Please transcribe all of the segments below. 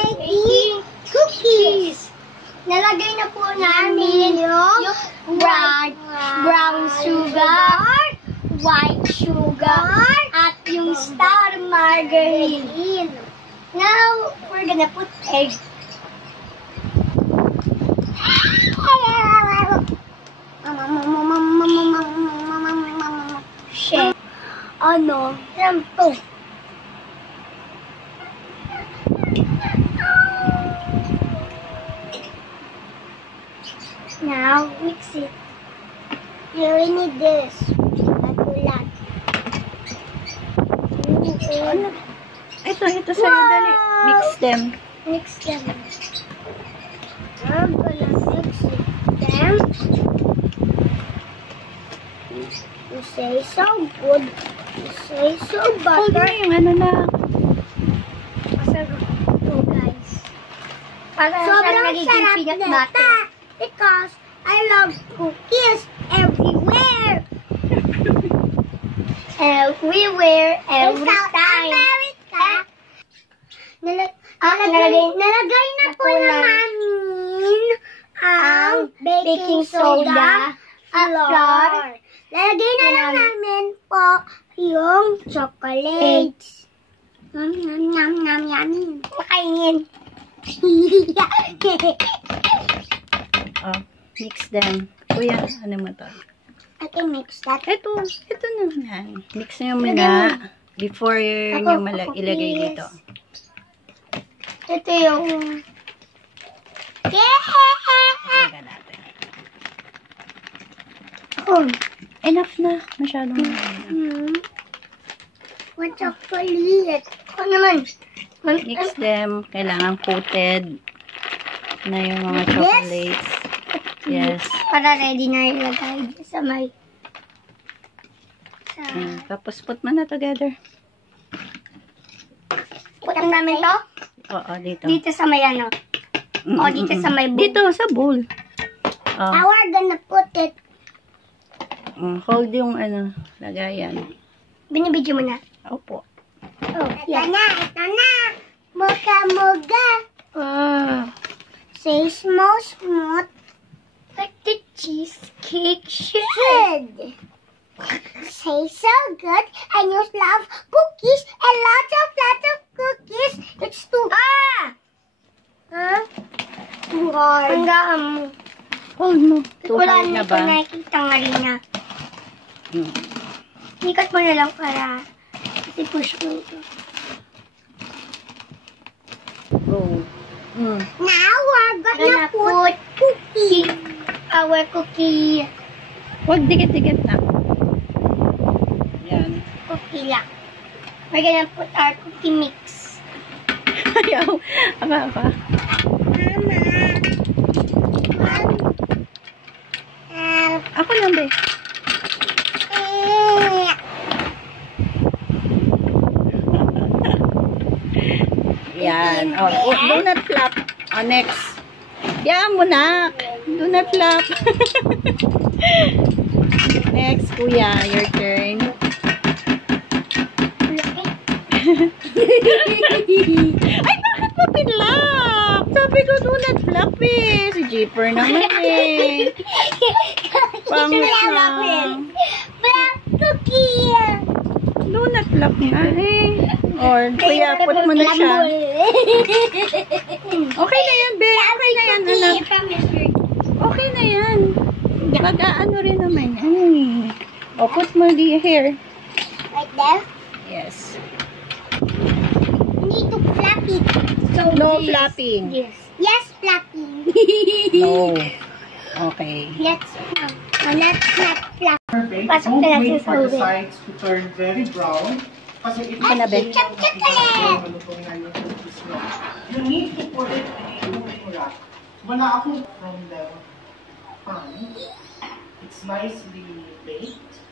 baking cookies. Nalagay na po namin yung brown sugar, white sugar, at yung star margarine. Now, we're gonna put egg. Shit. Ano? Yan to. Now, mix it. You really need this. Magulat. Ito sa'yo, dali. Mix them. Mix them. I'm gonna mix them. You say so good. You say so Hold butter. mo yung ano na. Masarap ito, guys. Sobrang sarap nito. Because I love cookies everywhere. Everywhere, every time. America. Nalagay na po namin ang baking soda, flour. Lalagay na lang namin po yung chocolates. Yum, yum, yum, yum. Makainin. Oh, mix them. Kuya, ano mo to? I can mix that. Ito na. Mix nyo muna before nyo ilagay dito. Ito yung... Ilagay natin. Oh. Enough na. Masyadong What chocolate? Ako naman. Mix them. Kailangan coated na yung mga chocolates. Yes. Para ready na ilagay sa may... Tapos put mo na together. Putang namin to? Oo, dito. Dito sa may ano? O dito sa may bowl? Dito, sa bowl. Oh. Now we're gonna put it. Hold yung ano, lagayan. Binibidyo mo na? Opo. Oh, ito na, ito na. Moga-moga. Wow. Say smooth. Like the cheesecake should. Say so good. And you love cookies and lots of cookies. It's too hard. Huh? Too hard. Hanggang mo. Hold mo. Too Wala hard na na ba? ito nakikita nga rin na. Ikat mo na lang para i-push mo ito. Go. Now we're gonna put cookie. Our cookie. Huwag dikit-dikit na. Yan. Cookie lang. We're gonna put our cookie mix. Ayaw. Aba. Mama. Ako lang, be. Yan. Oh, do not flap. Oh, next. Yan mo na. Do not flap. Next, kuya. Your turn. Ay, bakit mo pinlap? Sabi ko, do not flap eh. Si Jeeper naman eh. Pangit na. Black cookie. Do not flap nga eh. Or, kuya, put mo na siya. Okay na yan, be. Okay na yan, anak. Okay na yan. Mag-aano rin naman. Ay. O, put mo the hair. Like that? Yes. You need to flap it. So No this. flapping. Yes. Yes, flapping. No. Okay. Let's not flap. Perfect. Pasok Don't na natin wait sa for the oven. sides to turn very brown. Kasi ito na, be. Chocolate! You need to put it in a rack. Wala ako from the pan. It's nicely baked.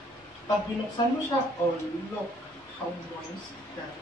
Pag binuksan mo siya, oh look how moist that